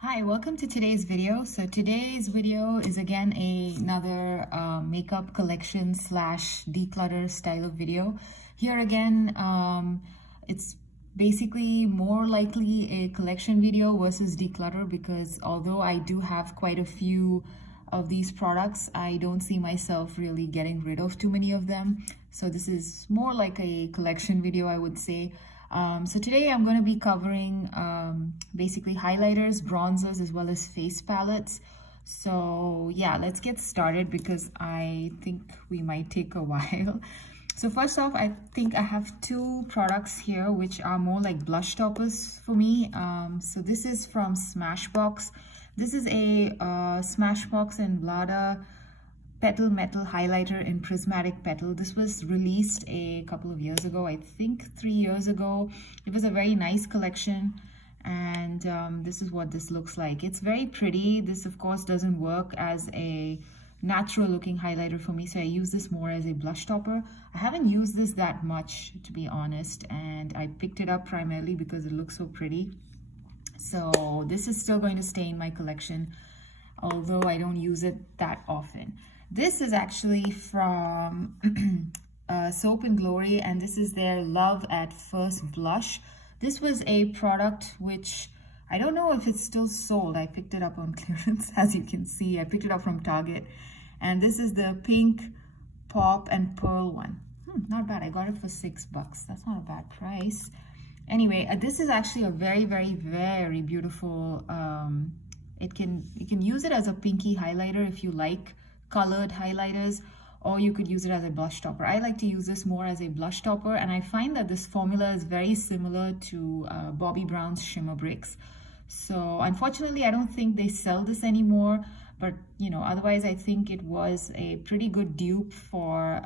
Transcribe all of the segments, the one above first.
Hi, welcome to today's video. So today's video is again another makeup collection slash declutter style of video. Here again, it's basically more likely a collection video versus declutter because although I do have quite a few of these products, I don't see myself really getting rid of too many of them. So this is more like a collection video, I would say. So today I'm going to be covering basically highlighters, bronzers, as well as face palettes. So yeah, let's get started because I think we might take a while. So first off, I think I have two products here which are more like blush toppers for me. So this is from Smashbox. This is a Smashbox and Blada Petal Metal Highlighter in Prismatic Petal. This was released a couple of years ago, I think 3 years ago. It was a very nice collection, and this is what this looks like. It's very pretty. This, of course, doesn't work as a natural looking highlighter for me, so I use this more as a blush topper. I haven't used this that much, to be honest, and I picked it up primarily because it looks so pretty. So this is still going to stay in my collection, although I don't use it that often. This is actually from Soap and Glory, and this is their Love at First Blush. This was a product which I don't know if it's still sold. I picked it up on clearance, as you can see. I picked it up from Target, and this is the pink pop and pearl one. Not bad. I got it for $6. That's not a bad price. Anyway, this is actually a very, very, very beautiful. You can use it as a pinky highlighter if you like colored highlighters, or you could use it as a blush topper. I like to use this more as a blush topper, and I find that this formula is very similar to Bobbi Brown's Shimmer Bricks. So unfortunately, I don't think they sell this anymore, but you know, otherwise I think it was a pretty good dupe for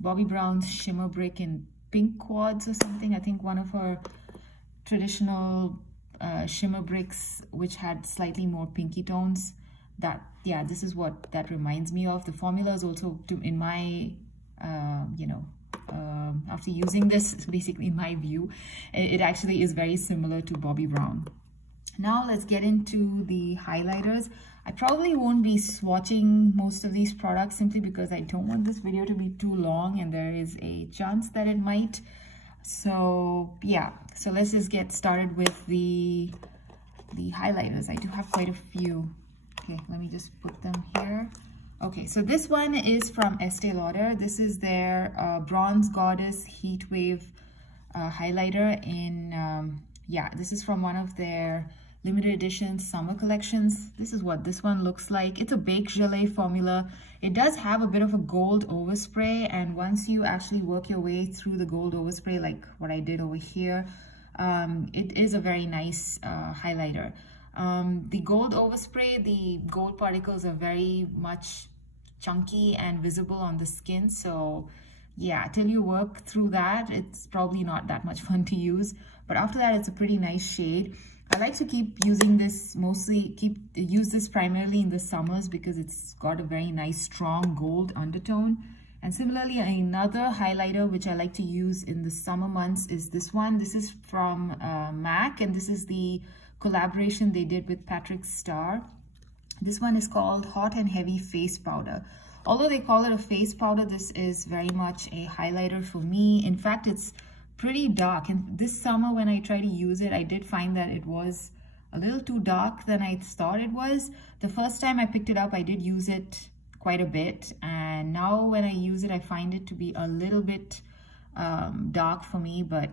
Bobbi Brown's Shimmer Brick in Pink Quartz or something. I think one of her traditional shimmer bricks which had slightly more pinky tones. Yeah, this is what that reminds me of. The formula is also, in my after using this, basically in my view, it actually is very similar to Bobbi Brown. Now let's get into the highlighters. I probably won't be swatching most of these products simply because I don't want this video to be too long, and there is a chance that it might. So yeah, so let's just get started with the highlighters. I do have quite a few. Okay, let me just put them here. Okay, so this one is from Estee Lauder. This is their Bronze Goddess Heat Wave highlighter in, this is from one of their limited edition summer collections. This is what this one looks like. It's a baked gelée formula. It does have a bit of a gold overspray, and once you actually work your way through the gold overspray, like what I did over here, it is a very nice highlighter. The gold overspray, the gold particles are very much chunky and visible on the skin, so yeah, till you work through that, it's probably not that much fun to use, but after that it's a pretty nice shade. I like to keep using this, use this primarily in the summers because it's got a very nice strong gold undertone. And similarly, another highlighter which I like to use in the summer months is this one. This is from MAC, and this is the collaboration they did with Patrick Starr. This one is called Hot and Heavy Face Powder. Although they call it a face powder, this is very much a highlighter for me. In fact, it's pretty dark, and this summer when I tried to use it, I did find that it was a little too dark than I thought it was. The first time I picked it up, I did use it quite a bit, and now when I use it, I find it to be a little bit dark for me, but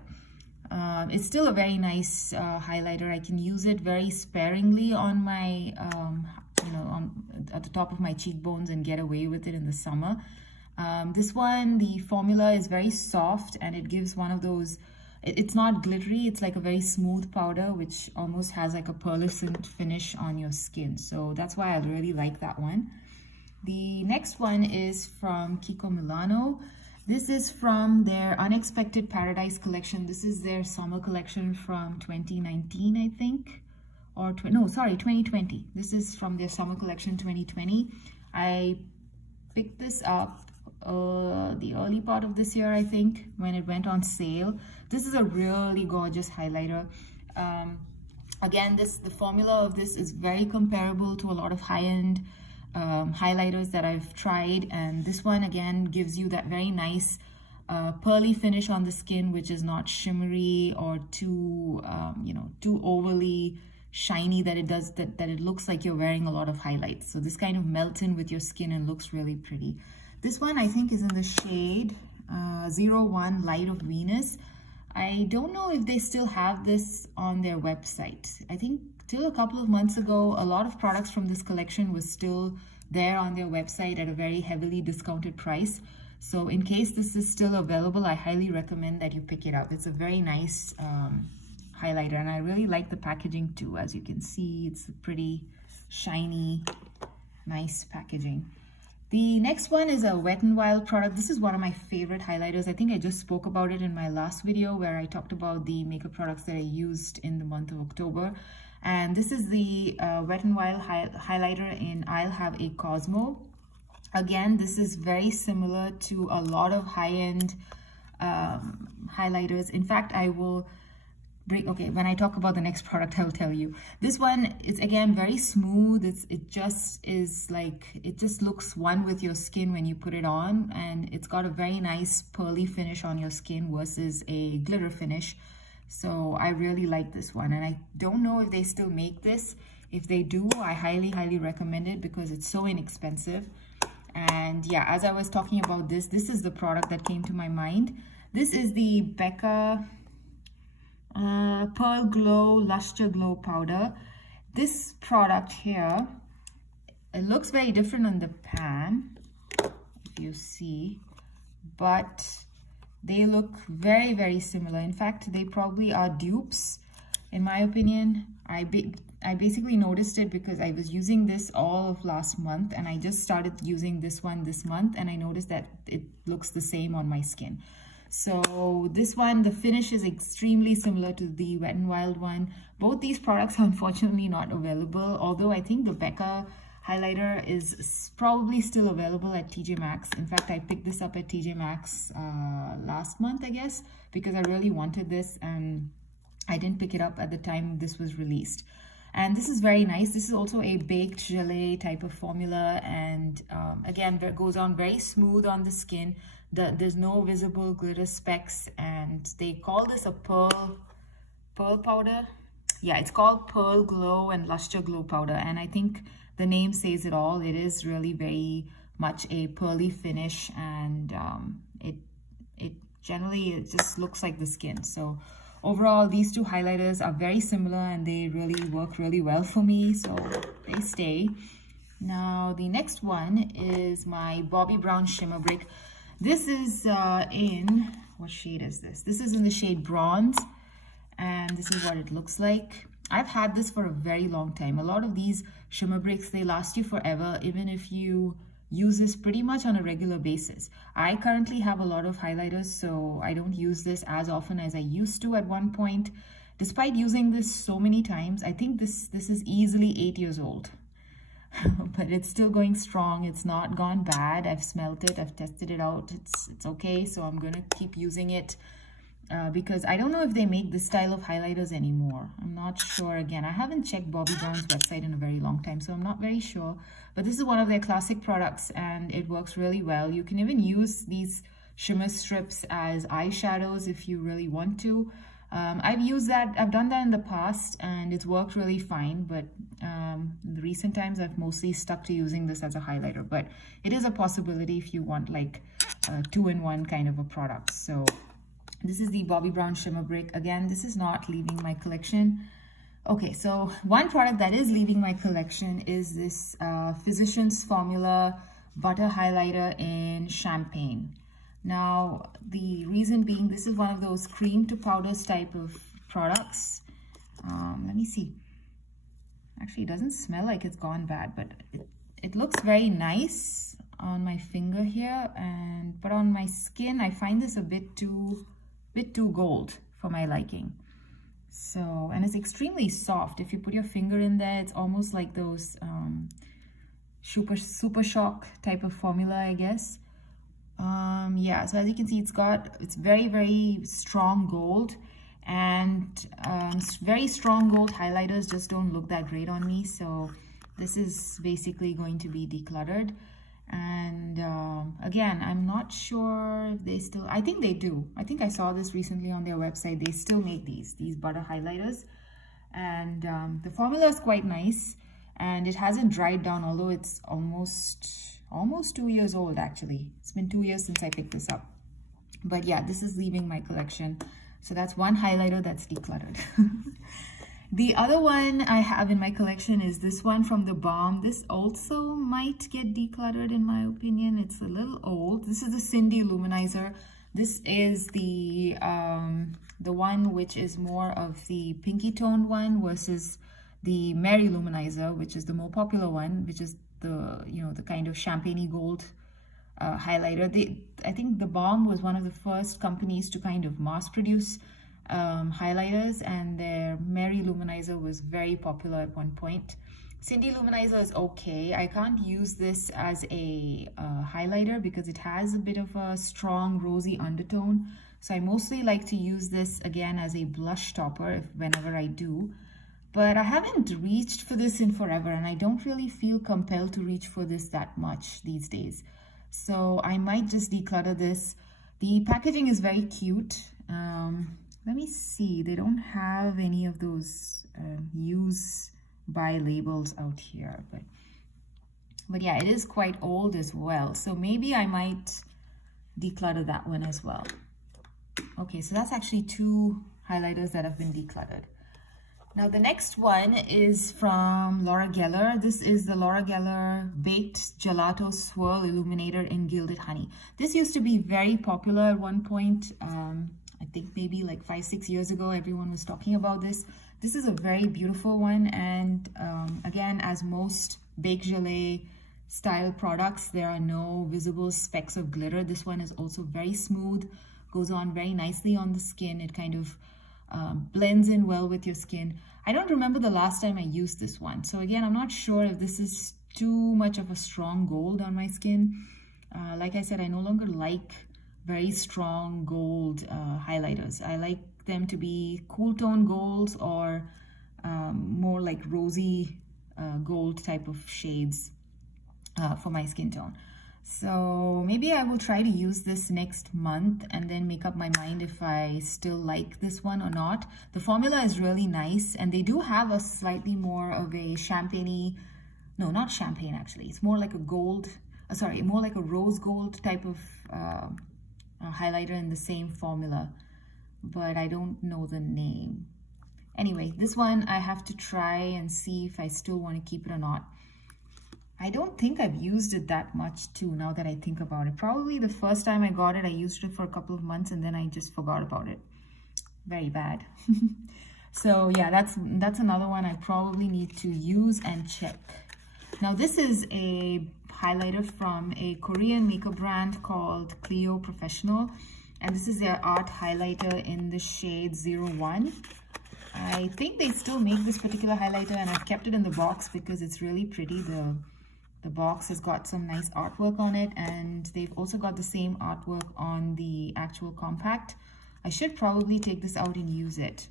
it's still a very nice highlighter. I can use it very sparingly on my at the top of my cheekbones and get away with it in the summer. This one, the formula is very soft, and it gives one of those, it's not glittery, it's like a very smooth powder which almost has like a pearlescent finish on your skin. So that's why I really like that one. The next one is from Kiko Milano. This is from their Unexpected Paradise collection. This is their summer collection from 2019, I think. Or, 2020. This is from their summer collection 2020. I picked this up the early part of this year, I think, when it went on sale. This is a really gorgeous highlighter. Again, the formula of this is very comparable to a lot of high-end highlighters that I've tried, and this one again gives you that very nice pearly finish on the skin, which is not shimmery or too too overly shiny that it looks like you're wearing a lot of highlights. So this kind of melts in with your skin and looks really pretty. This one I think is in the shade 01 Light of Venus. I don't know if they still have this on their website. I think till a couple of months ago, a lot of products from this collection was still there on their website at a very heavily discounted price. So in case this is still available, I highly recommend that you pick it up. It's a very nice highlighter, and I really like the packaging too. As you can see, it's a pretty shiny, nice packaging. The next one is a Wet n Wild product. This is one of my favorite highlighters. I think I just spoke about it in my last video where I talked about the makeup products that I used in the month of October. And this is the Wet n Wild highlighter in I'll Have a Cosmo. Again, this is very similar to a lot of high-end highlighters. In fact, I will when I talk about the next product, I'll tell you. This one is again very smooth. It just looks one with your skin when you put it on, and it's got a very nice pearly finish on your skin versus a glitter finish. So I really like this one, and I don't know if they still make this. If they do, I highly recommend it because it's so inexpensive. And yeah, as I was talking about this is the product that came to my mind. This is the Becca Pearl Glow Luster Glow Powder. This product here, it looks very different on the pan, if you see, but they look very similar. In fact, they probably are dupes, in my opinion. I basically noticed it because I was using this all of last month, and I just started using this one this month, and I noticed that it looks the same on my skin. So this one, the finish is extremely similar to the Wet n Wild one. Both these products are unfortunately not available, although I think the Becca highlighter is probably still available at TJ Maxx. In fact, I picked this up at TJ Maxx last month, I guess, because I really wanted this, and I didn't pick it up at the time this was released. And this is very nice. This is also a baked gelée type of formula, and again, it goes on very smooth on the skin. There's no visible glitter specks, and they call this a pearl powder. Yeah, it's called Pearl Glow and Luster Glow Powder, and I think the name says it all. It is really very much a pearly finish, and it generally just looks like the skin. So overall, these two highlighters are very similar, and they really work really well for me, so they stay. Now the next one is my Bobbi Brown Shimmer Brick. This is in, what shade is this? This is in the shade Bronze, and this is what it looks like. I've had this for a very long time. A lot of these shimmer bricks, they last you forever, even if you use this pretty much on a regular basis. I currently have a lot of highlighters, so I don't use this as often as I used to at one point. Despite using this so many times, I think this is easily 8 years old. But it's still going strong. It's not gone bad. I've smelt it. I've tested it out. It's okay. So I'm going to keep using it because I don't know if they make this style of highlighters anymore. I'm not sure. Again, I haven't checked Bobbi Brown's website in a very long time, so I'm not very sure. But this is one of their classic products, and it works really well. You can even use these shimmer strips as eyeshadows if you really want to. I've used that, I've done that in the past, and it's worked really fine, but in the recent times I've mostly stuck to using this as a highlighter, but it is a possibility if you want like a two-in-one kind of a product. So this is the Bobbi Brown Shimmer Brick. Again, this is not leaving my collection. Okay, so one product that is leaving my collection is this Physicians Formula Butter Highlighter in Champagne. Now, the reason being, this is one of those cream to powders type of products. Let me see. Actually, it doesn't smell like it's gone bad, but it looks very nice on my finger here, but on my skin, I find this a bit too gold for my liking. So, and it's extremely soft. If you put your finger in there, it's almost like those super shock type of formula, I guess. Yeah, so as you can see, it's very strong gold, And very strong gold highlighters just don't look that great on me. So this is basically going to be decluttered. And again, I'm not sure if they still, I think they do. I think I saw this recently on their website. They still make these butter highlighters. And the formula is quite nice. And it hasn't dried down, although it's almost 2 years old actually. It's been 2 years since I picked this up. But yeah, this is leaving my collection. So that's one highlighter that's decluttered. The other one I have in my collection is this one from the Balm. This also might get decluttered in my opinion. It's a little old. This is the Cindy Luminizer. This is the one which is more of the pinky toned one versus the Mary Luminizer, which is the more popular one, which is the, you know, the kind of champagne gold highlighter. I think the Balm was one of the first companies to kind of mass produce highlighters, and their Mary Luminizer was very popular at one point. Cindy Luminizer is okay. I can't use this as a highlighter because it has a bit of a strong rosy undertone. So I mostly like to use this again as a blush topper whenever I do. But I haven't reached for this in forever, and I don't really feel compelled to reach for this that much these days. So I might just declutter this. The packaging is very cute. Let me see. They don't have any of those use by labels out here, but yeah, it is quite old as well. So maybe I might declutter that one as well. Okay, so that's actually 2 highlighters that have been decluttered. Now the next one is from Laura Geller. This is the Laura Geller Baked Gelato Swirl Illuminator in Gilded Honey. This used to be very popular at one point. I think maybe like 5-6 years ago, everyone was talking about this. This is a very beautiful one. And again, as most baked gelée style products, there are no visible specks of glitter. This one is also very smooth, goes on very nicely on the skin. It kind of blends in well with your skin. I don't remember the last time I used this one. So again, I'm not sure if this is too much of a strong gold on my skin. Like I said, I no longer like very strong gold highlighters. I like them to be cool tone golds or more like rosy gold type of shades for my skin tone. So maybe I will try to use this next month and then make up my mind if I still like this one or not. The formula is really nice, and they do have a slightly more of a champagne-y, no, not champagne actually. It's more like a gold, more like a rose gold type of highlighter in the same formula, but I don't know the name. Anyway, this one I have to try and see if I still want to keep it or not. I don't think I've used it that much too, now that I think about it. Probably the first time I got it, I used it for a couple of months and then I just forgot about it. Very bad. So yeah, that's another one I probably need to use and check. Now this is a highlighter from a Korean makeup brand called Clio Professional. And this is their art highlighter in the shade 01. I think they still make this particular highlighter, and I've kept it in the box because it's really pretty. The box has got some nice artwork on it, and they've also got the same artwork on the actual compact. I should probably take this out and use it.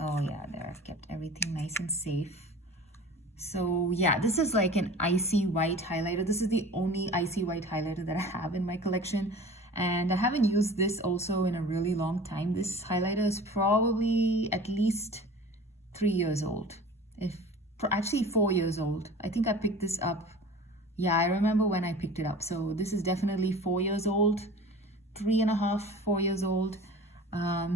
Oh yeah, there, I've kept everything nice and safe. So yeah, this is like an icy white highlighter. This is the only icy white highlighter that I have in my collection, and I haven't used this also in a really long time. This highlighter is probably at least 3 years old, actually 4 years old. I think I picked this up. Yeah, I remember when I picked it up. So this is definitely 4 years old, 3.5, 4 years old.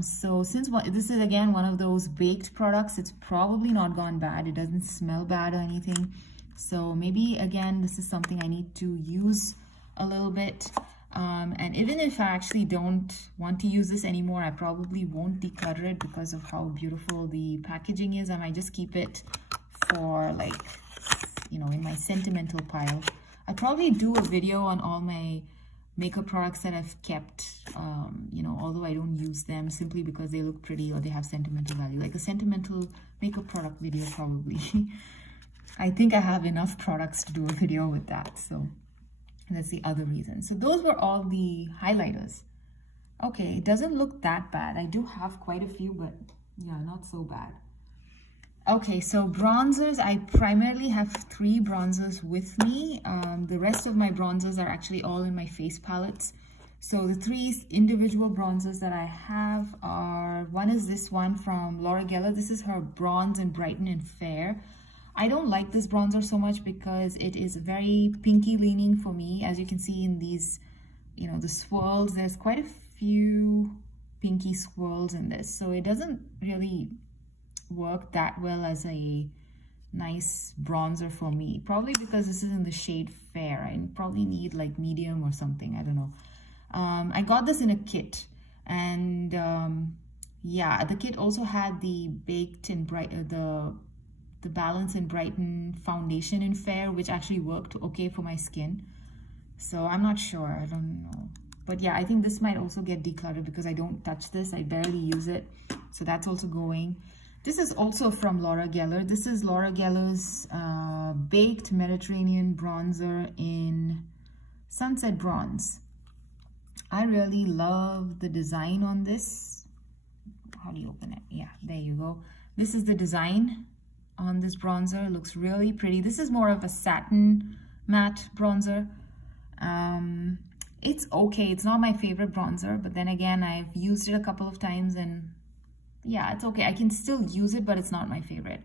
So since this is again one of those baked products, it's probably not gone bad. It doesn't smell bad or anything. So maybe again, this is something I need to use a little bit. And even if I actually don't want to use this anymore, I probably won't declutter it because of how beautiful the packaging is. I might just keep it for, like, you know, in my sentimental pile. I'll probably do a video on all my makeup products that I've kept, you know, although I don't use them, simply because they look pretty or they have sentimental value, like a sentimental makeup product video probably. I think I have enough products to do a video with that, so that's the other reason. So those were all the highlighters. Okay, it doesn't look that bad. I do have quite a few, but yeah, not so bad. Okay, so bronzers, I primarily have 3 bronzers with me. The rest of my bronzers are actually all in my face palettes. So the 3 individual bronzers that I have are, one is this one from Laura Geller. This is her Bronze and Brighten and Fair. I don't like this bronzer so much because it is very pinky leaning for me. As you can see in these, you know, the swirls, there's quite a few pinky swirls in this. So it doesn't really work that well as a nice bronzer for me, probably because this is in the shade Fair. I probably need like medium or something, I don't know. I got this in a kit, and yeah, the kit also had the baked and bright the Balance and Brighten foundation in Fair, which actually worked okay for my skin. So I'm not sure, I don't know, but yeah, I think this might also get decluttered because I don't touch this, I barely use it, so that's also going. This is also from Laura Geller. This is Laura Geller's Baked Mediterranean Bronzer in Sunset Bronze. I really love the design on this. How do you open it? Yeah, there you go. This is the design on this bronzer. It looks really pretty. This is more of a satin matte bronzer. It's okay. It's not my favorite bronzer, but then again, I've used it a couple of times and yeah, it's okay. I can still use it, but it's not my favorite.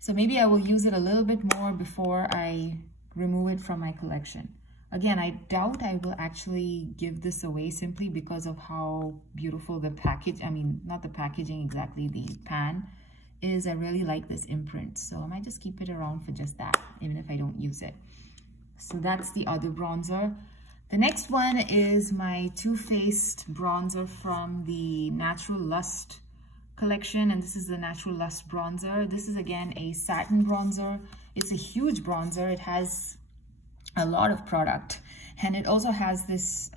So maybe I will use it a little bit more before I remove it from my collection. Again, I doubt I will actually give this away simply because of how beautiful the package, I mean, not the packaging exactly, the pan is. I really like this imprint. So I might just keep it around for just that, even if I don't use it. So that's the other bronzer. The next one is my Too Faced bronzer from the Natural Lust collection, and this is the Natural Lust bronzer. This is again a satin bronzer. It's a huge bronzer. It has a lot of product, and it also has this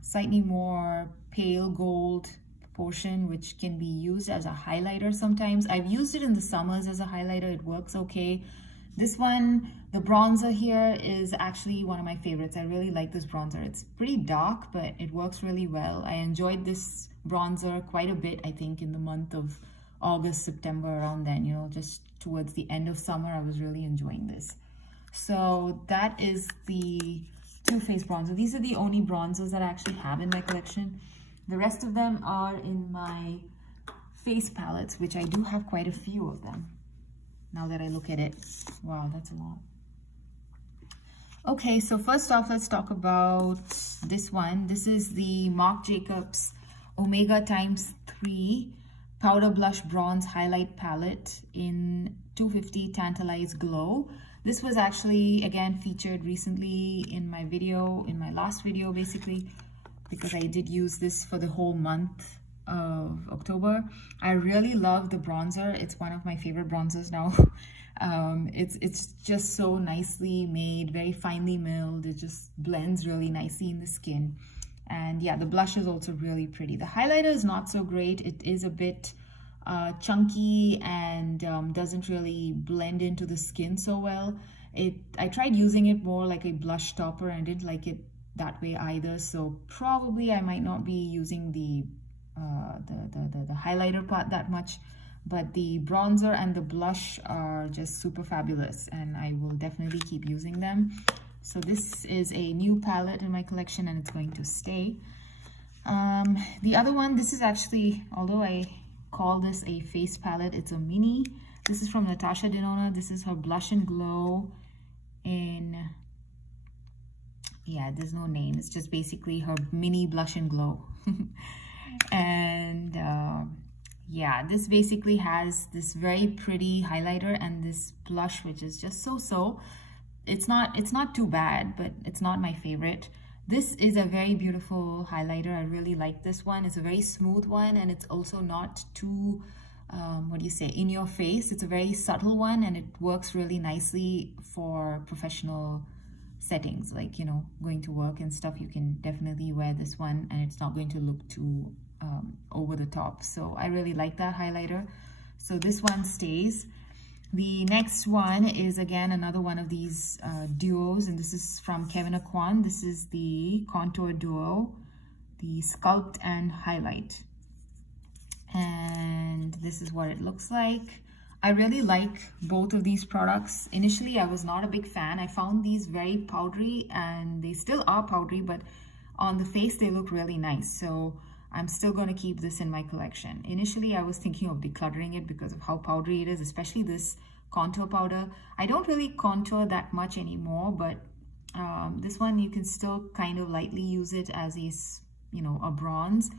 slightly more pale gold portion, which can be used as a highlighter sometimes. I've used it in the summers as a highlighter. It works okay. This one, the bronzer here, is actually one of my favorites. I really like this bronzer. It's pretty dark, but it works really well. I enjoyed this bronzer quite a bit, I think, in the month of August, September, around then, you know, just towards the end of summer. I was really enjoying this. So that is the Too Faced bronzer. These are the only bronzers that I actually have in my collection. The rest of them are in my face palettes, which I do have quite a few of them. Now that I look at it, wow, that's a lot. Okay, so first off, let's talk about this one. This is the Marc Jacobs Omega x3 Powder Blush Bronze Highlight Palette in 250 Tantalize Glow. This was actually, again, featured recently in my video, in my last video, basically, because I did use this for the whole month of October. I really love the bronzer. It's one of my favorite bronzers now. It's just so nicely made, very finely milled. It just blends really nicely in the skin. And yeah, the blush is also really pretty. The highlighter is not so great. It is a bit chunky and doesn't really blend into the skin so well. I tried using it more like a blush topper and I didn't like it that way either. So probably I might not be using the highlighter part that much, but the bronzer and the blush are just super fabulous and I will definitely keep using them. So this is a new palette in my collection and it's going to stay. The other one, this is actually, although I call this a face palette, it's a mini. This is from Natasha Denona. This is her Blush and Glow in, yeah, there's no name. It's just basically her mini Blush and Glow. And yeah, this basically has this very pretty highlighter and this blush, which is just so. It's not too bad, but it's not my favorite. This is a very beautiful highlighter. I really like this one. It's a very smooth one and it's also not too, what do you say, in your face. It's a very subtle one and it works really nicely for professional settings, like, you know, going to work and stuff. You can definitely wear this one and it's not going to look too over the top. So I really like that highlighter. So this one stays. The next one is again another one of these duos, and this is from Kevin Aquan. This is the Contour Duo, the Sculpt and Highlight. And this is what it looks like. I really like both of these products. Initially, I was not a big fan. I found these very powdery, and they still are powdery, but on the face, they look really nice. So I'm still going to keep this in my collection. Initially, I was thinking of decluttering it because of how powdery it is, especially this contour powder. I don't really contour that much anymore, but this one, you can still kind of lightly use it as a, a bronze.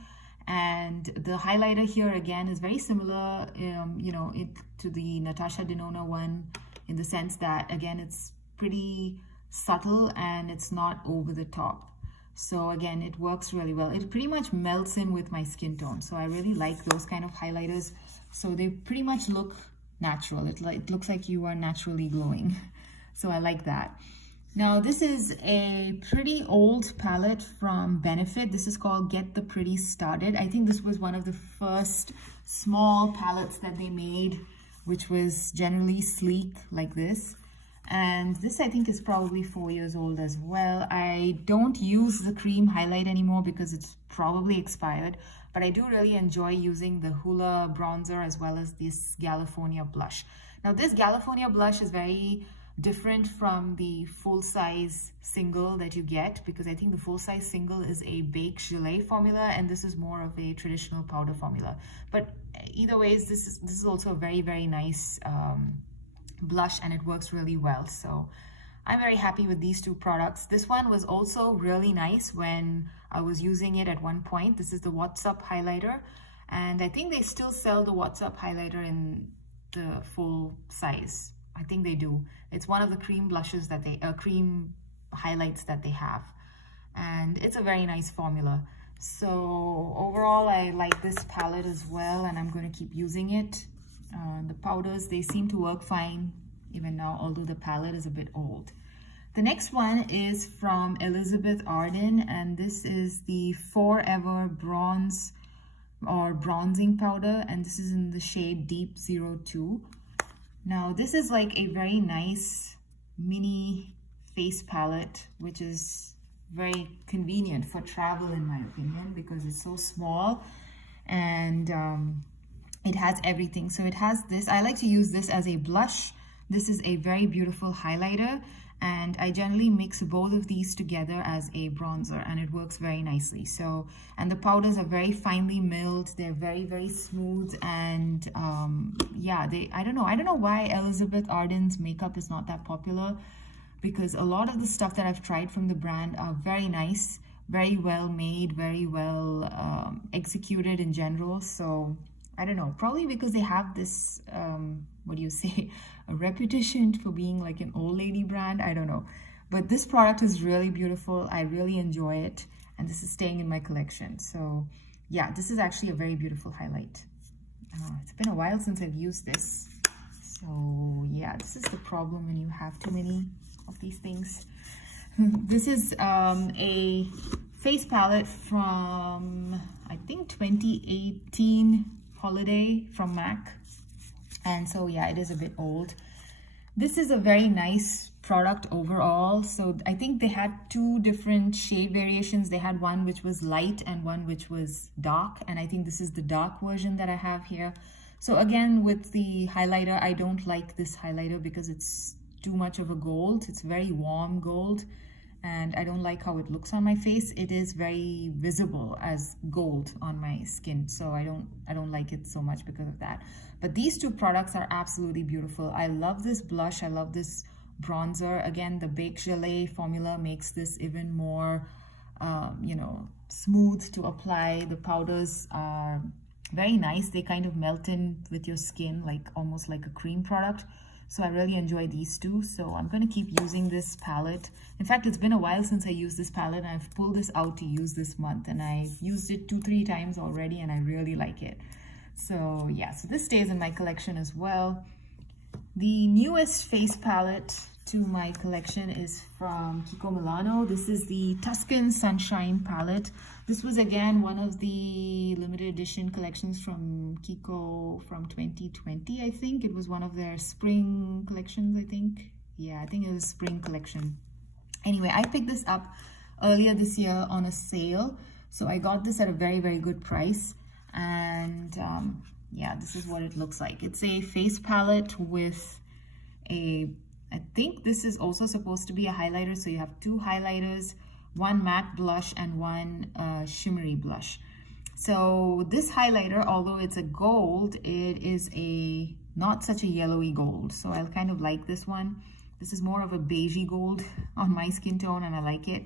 And the highlighter here again is very similar, to the Natasha Denona one, in the sense that, again, it's pretty subtle and it's not over the top. So again, it works really well. It pretty much melts in with my skin tone. So I really like those kind of highlighters. So they pretty much look natural. It looks like you are naturally glowing. So I like that. Now, this is a pretty old palette from Benefit. This is called Get the Pretty Started. I think this was one of the first small palettes that they made, which was generally sleek like this. And this, I think, is probably 4 years old as well. I don't use the cream highlight anymore because it's probably expired, but I do really enjoy using the Hoola bronzer as well as this California blush. Now, this California blush is very different from the full-size single that you get, because I think the full-size single is a baked gelée formula and this is more of a traditional powder formula. But either ways, this is also a very, very nice blush, and it works really well. So I'm very happy with these two products. This one was also really nice when I was using it at one point. This is the What's Up highlighter, and I think they still sell the What's Up highlighter in the full size. I think they do. It's one of the cream blushes that cream highlights that they have. And it's a very nice formula. So overall, I like this palette as well, and I'm going to keep using it. The powders, they seem to work fine even now, although the palette is a bit old. The next one is from Elizabeth Arden, and this is the Forever Bronze or Bronzing Powder, and this is in the shade Deep 02. Now, this is like a very nice mini face palette, which is very convenient for travel, in my opinion, because it's so small and it has everything. So it has this. I like to use this as a blush. This is a very beautiful highlighter, and I generally mix both of these together as a bronzer, and it works very nicely. So, and the powders are very finely milled. They're very, very smooth, and yeah, I don't know why Elizabeth Arden's makeup is not that popular, because a lot of the stuff that I've tried from the brand are very nice, very well made, very well executed in general. So I don't know, probably because they have this, what do you say, a reputation for being like an old lady brand. I don't know. But this product is really beautiful. I really enjoy it. And this is staying in my collection. So yeah, this is actually a very beautiful highlight. It's been a while since I've used this. So yeah, this is the problem when you have too many of these things. This is a face palette from, I think, 2018 holiday from Mac. And so yeah, it is a bit old. This is a very nice product overall. So I think they had two different shade variations. They had one which was light and one which was dark, and I think this is the dark version that I have here. So again, with the highlighter, I don't like this highlighter because it's too much of a gold. It's very warm gold, and I don't like how it looks on my face. It is very visible as gold on my skin, so I don't like it so much because of that. But these two products are absolutely beautiful. I love this blush. I love this bronzer. Again, the Baked Gelée formula makes this even more, smooth to apply. The powders are very nice. They kind of melt in with your skin, like almost like a cream product. So I really enjoy these two. So I'm going to keep using this palette. In fact, it's been a while since I used this palette, and I've pulled this out to use this month, and I've used it 2-3 times already, and I really like it. So yeah, so this stays in my collection as well. The newest face palette to my collection is from Kiko Milano. This is the Tuscan Sunshine palette. This was again one of the limited edition collections from Kiko from 2020, I think. It was one of their spring collections, I think. Yeah, I think it was spring collection. Anyway, I picked this up earlier this year on a sale. So I got this at a very, very good price. And yeah, this is what it looks like. It's a face palette with I think this is also supposed to be a highlighter. So you have 2 highlighters, 1 matte blush and 1 shimmery blush. So this highlighter, although it's a gold, it is not such a yellowy gold. So I'll kind of like this one. This is more of a beigey gold on my skin tone, and I like it.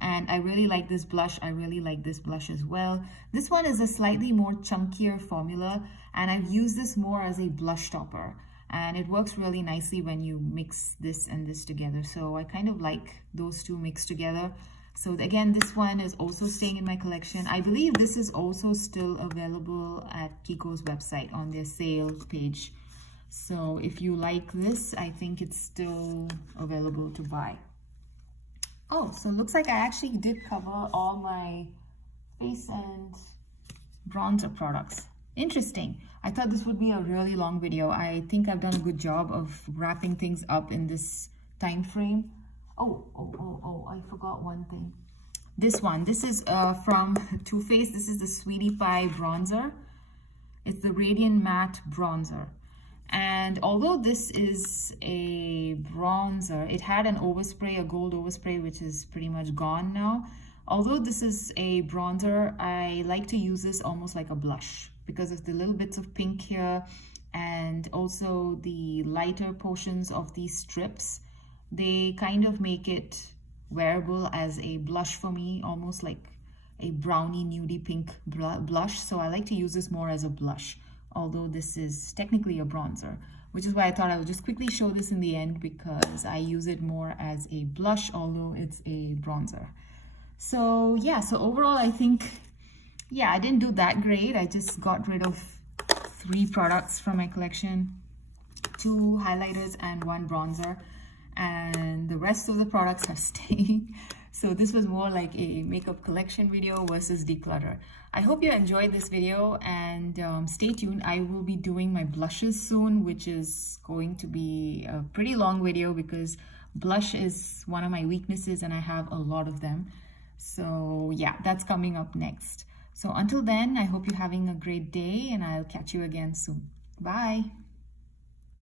And I really like this blush. I really like this blush as well. This one is a slightly more chunkier formula, and I've used this more as a blush topper. And it works really nicely when you mix this and this together. So I kind of like those 2 mixed together. So again, this one is also staying in my collection. I believe this is also still available at Kiko's website on their sale page. So if you like this, I think it's still available to buy. Oh, so it looks like I actually did cover all my face and bronzer products. Interesting. I thought this would be a really long video. I think I've done a good job of wrapping things up in this time frame. Oh, I forgot one thing. This one, this is from Too Faced. This is the Sweetie Pie bronzer. It's the Radiant Matte Bronzer. And although this is a bronzer, it had an overspray, a gold overspray, which is pretty much gone now. Although this is a bronzer, I like to use this almost like a blush because of the little bits of pink here and also the lighter portions of these strips. They kind of make it wearable as a blush for me, almost like a brownie nudie pink blush. So I like to use this more as a blush, although this is technically a bronzer, which is why I thought I would just quickly show this in the end because I use it more as a blush, although it's a bronzer. So yeah, so overall I think, yeah, I didn't do that great. I just got rid of 3 products from my collection, 2 highlighters and 1 bronzer. And the rest of the products are staying. So this was more like a makeup collection video versus declutter. I hope you enjoyed this video, and stay tuned. I will be doing my blushes soon, which is going to be a pretty long video because blush is one of my weaknesses and I have a lot of them. So yeah, that's coming up next. So until then, I hope you're having a great day and I'll catch you again soon. Bye.